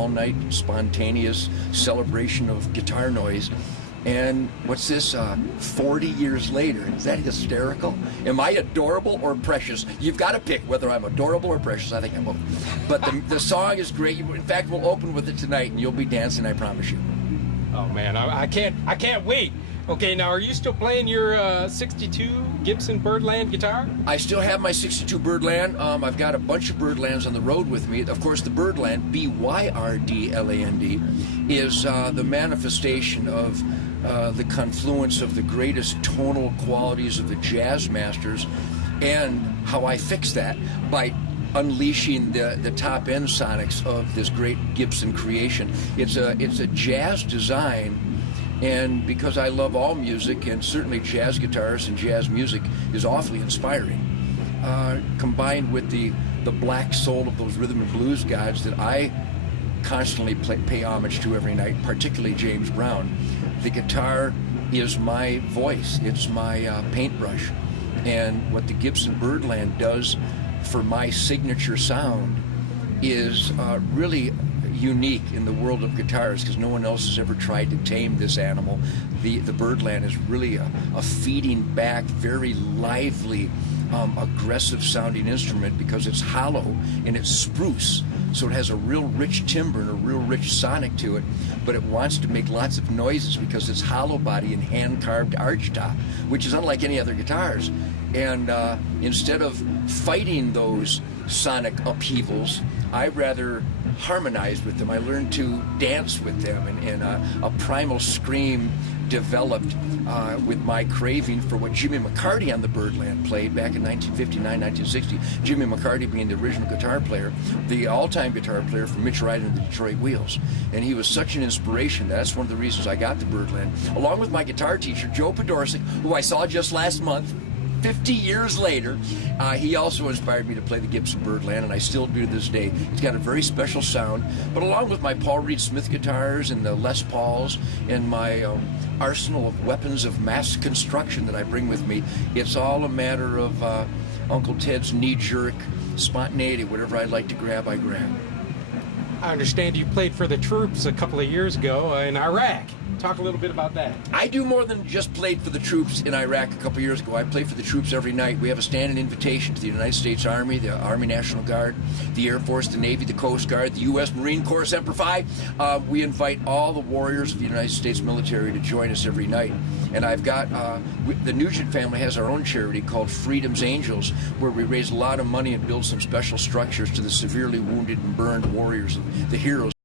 all-night spontaneous celebration of guitar noise. And what's this, 40 years later? Is that hysterical? Am I adorable or precious? You've got to pick whether I'm adorable or precious. I think I'm both. But the song is great. In fact, we'll open with it tonight, and you'll be dancing, I promise you. Oh man, I can't wait. Okay, now are you still playing your 62 Gibson Birdland guitar? I still have my 62 Birdland. I've got a bunch of Birdlands on the road with me. Of course, the Birdland, B-Y-R-D-L-A-N-D, is the manifestation of the confluence of the greatest tonal qualities of the jazz masters, and how I fix that by unleashing the top end sonics of this great Gibson creation. It's a jazz design. And because I love all music, and certainly jazz guitars and jazz music is awfully inspiring, combined with the black soul of those rhythm and blues gods that I constantly pay homage to every night, particularly James Brown, the guitar is my voice. It's my paintbrush. And what the Gibson Birdland does for my signature sound is really unique in the world of guitars, because no one else has ever tried to tame this animal. The Birdland is really a feeding back, very lively, aggressive sounding instrument, because it's hollow and it's spruce, so it has a real rich timbre and a real rich sonic to it, but it wants to make lots of noises because it's hollow body and hand carved arch top, which is unlike any other guitars. And instead of fighting those sonic upheavals, I rather harmonized with them. I learned to dance with them, and a primal scream developed with my craving for what Jimmy McCarty on the Birdland played back in 1959, 1960. Jimmy McCarty being the original guitar player, the all-time guitar player for Mitch Ryder and the Detroit Wheels. And he was such an inspiration. That's one of the reasons I got the Birdland, along with my guitar teacher, Joe Podorczyk, who I saw just last month. 50 years later, he also inspired me to play the Gibson Birdland, and I still do to this day. It's got a very special sound, but along with my Paul Reed Smith guitars and the Les Pauls and my arsenal of weapons of mass construction that I bring with me, it's all a matter of Uncle Ted's knee-jerk spontaneity. Whatever I like to grab, I grab. I understand you played for the troops a couple of years ago in Iraq. Talk a little bit about that. I do more than just played for the troops in Iraq a couple years ago. I play for the troops every night. We have a standing invitation to the United States Army, the Army National Guard, the Air Force, the Navy, the Coast Guard, the U.S. Marine Corps, Semper Fi. We invite all the warriors of the United States military to join us every night. And I've got, the Nugent family has our own charity called Freedom's Angels, where we raise a lot of money and build some special structures to the severely wounded and burned warriors, the heroes.